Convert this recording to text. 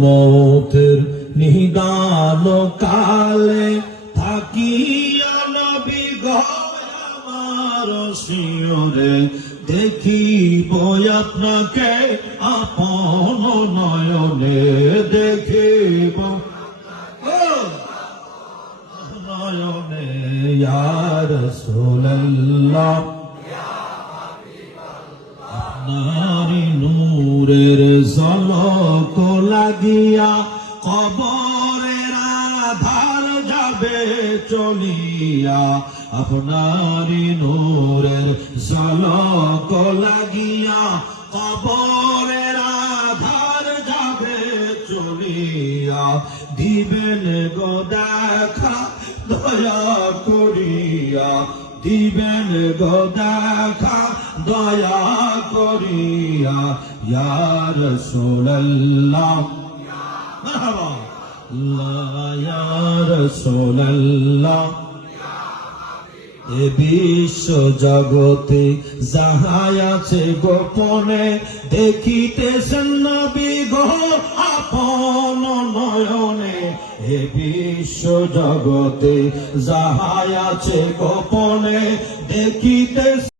মৌতের নিদান কালে থাকিয়া নবী গো আমার শিয়রে দেখিব আপনাকে আপন নয়নে দেখিব নয়নে ইয়া রাসূলুল্লাহ আপনারি নূরের ঝলক লাগিয়া কবরের আধার যাবে চলিয়া আপনারি নূরের ঝলক লাগিয়া কবরের আধার যাবে চলিয়া দিবেন গো দেখা দয়া করিয়া দিবেন গো দেখা দয়া করিয়া ইয়া রাসূলুল্লাহ মারহাবা ইয়া রাসূলুল্লাহ এ বিশ্ব জগতে যাহাই আছে গোপনে দেখিতেছেন নবী গো আপন নয়নে এ বিশ্ব জগতে যাহাই আছে গোপনে দেখিতেছেন